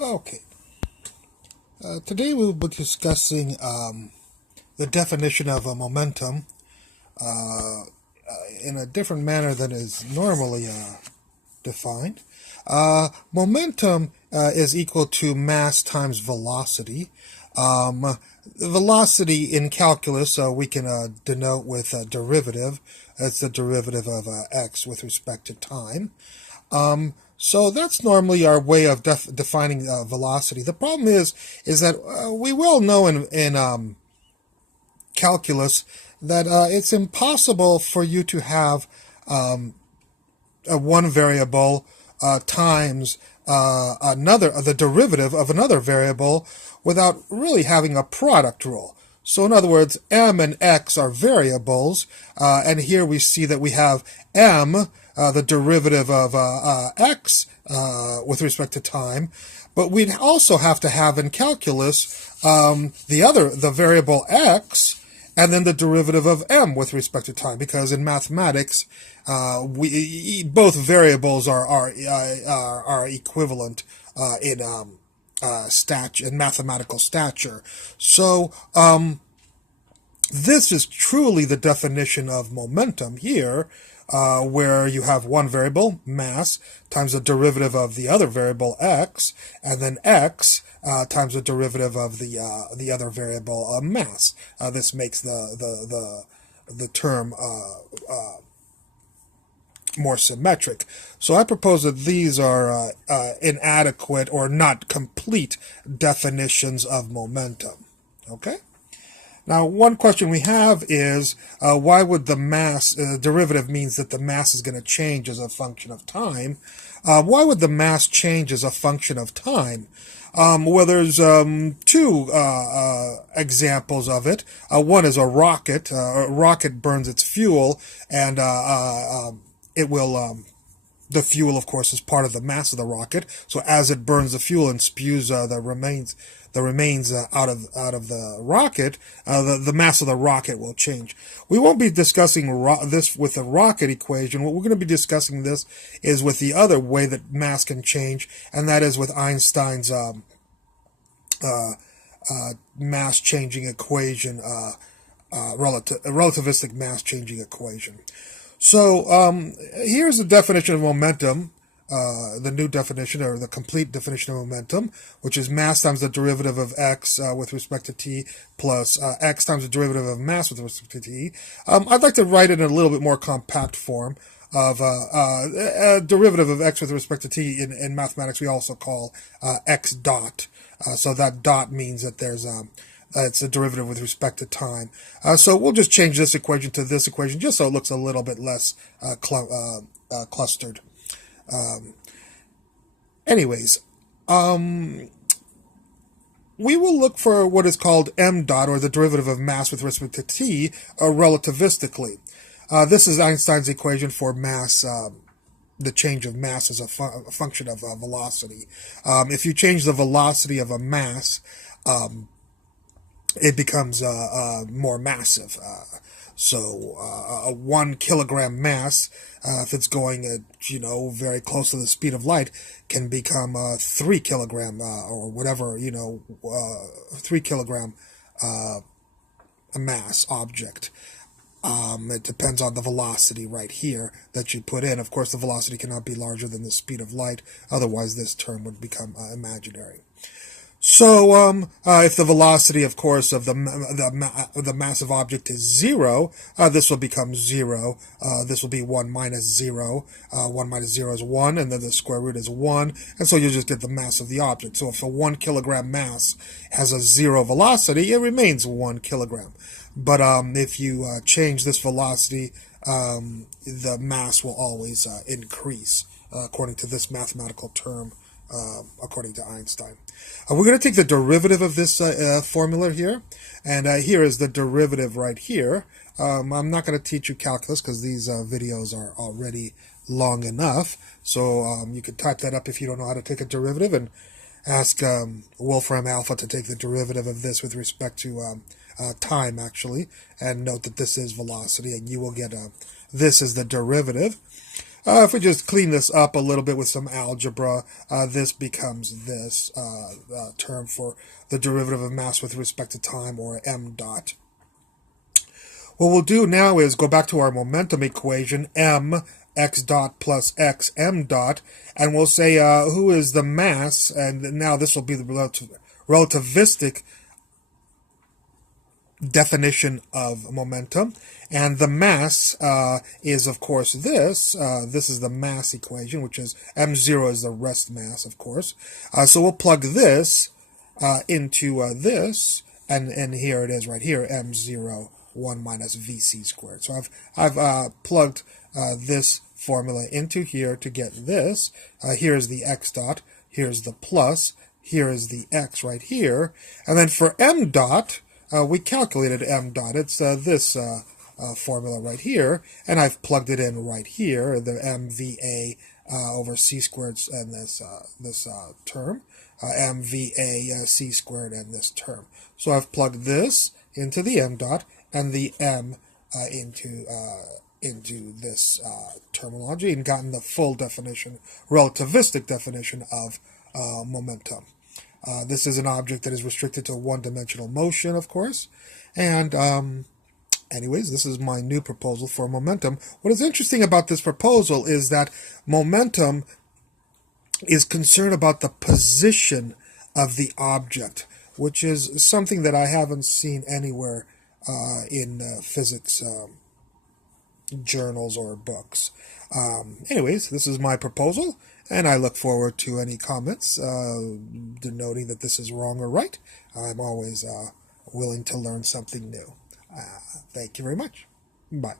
Okay, today we will be discussing the definition of a momentum uh, in a different manner than is normally defined. Momentum is equal to mass times velocity. Velocity in calculus we can denote with a derivative. That's the derivative of x with respect to time. So that's normally our way of defining velocity. The problem is that we well know in calculus that it's impossible for you to have one variable times the derivative of another variable without really having a product rule. So in other words, m and x are variables, and here we see that we have m, the derivative of x with respect to time, but we'd also have to have in calculus the variable x, and then the derivative of m with respect to time, because in mathematics, both variables are equivalent in mathematical stature. So this is truly the definition of momentum here, where you have one variable, mass, times the derivative of the other variable, x, and then x times the derivative of the other variable, mass. This makes the term more symmetric. So I propose that these are inadequate or not complete definitions of momentum. Okay? Now, one question we have is, why would the mass, derivative means that the mass is going to change as a function of time. Why would the mass change as a function of time? Well, there's two examples of it. One is a rocket. A rocket burns its fuel, and it will... the fuel, of course, is part of the mass of the rocket. So as it burns the fuel and spews the remains out of the rocket, the mass of the rocket will change. We won't be discussing this with the rocket equation. What we're going to be discussing this is with the other way that mass can change, and that is with Einstein's mass changing equation, relativistic mass changing equation. So here's the definition of momentum, the new definition, or the complete definition of momentum, which is mass times the derivative of x with respect to t plus x times the derivative of mass with respect to t. I'd like to write it in a little bit more compact form of a derivative of x with respect to t. In mathematics, we also call x dot. So that dot means that there's it's a derivative with respect to time. So we'll just change this equation to this equation just so it looks a little bit less clustered. Anyways, we will look for what is called m dot, or the derivative of mass with respect to t, relativistically. This is Einstein's equation for mass, the change of mass as a function of velocity. If you change the velocity of a mass, it becomes more massive. So a 1 kilogram mass, if it's going very close to the speed of light, can become 3 kilogram or whatever, 3 kilogram mass object. It depends on the velocity right here that you put in. Of course, the velocity cannot be larger than the speed of light, otherwise this term would become imaginary. So, if the velocity, of course, of the massive object is 0, this will become 0. This will be 1 minus 0. 1 minus 0 is 1, and then the square root is 1. And so you just get the mass of the object. So if a 1 kilogram mass has a 0 velocity, it remains 1 kilogram. But if you change this velocity, the mass will always increase, according to this mathematical term. According to Einstein. We're going to take the derivative of this formula here, and here is the derivative right here. I'm not going to teach you calculus because these videos are already long enough, so you can type that up if you don't know how to take a derivative, and ask Wolfram Alpha to take the derivative of this with respect to time, actually, and note that this is velocity, and you will get this is the derivative. If we just clean this up a little bit with some algebra, this becomes this term for the derivative of mass with respect to time, or m dot. What we'll do now is go back to our momentum equation, m x dot plus x m dot, and we'll say who is the mass, and now this will be the relativistic definition of momentum, and the mass is, of course, this. This is the mass equation, which is m0 is the rest mass, of course. So we'll plug this into this, and here it is right here, m0, 1 minus vc squared. So I've plugged this formula into here to get this. Here's the x dot, here's the plus, here is the x right here, and then for m dot, we calculated m dot. It's this formula right here, and I've plugged it in right here, the mva over c squared and this term, mva c squared and this term. So I've plugged this into the m dot and the m into this terminology, and gotten the full definition, relativistic definition of momentum. This is an object that is restricted to one-dimensional motion, of course. And anyways, this is my new proposal for momentum. What is interesting about this proposal is that momentum is concerned about the position of the object, which is something that I haven't seen anywhere in physics journals or books. Anyways, this is my proposal, and I look forward to any comments denoting that this is wrong or right. I'm always willing to learn something new. Thank you very much. Bye.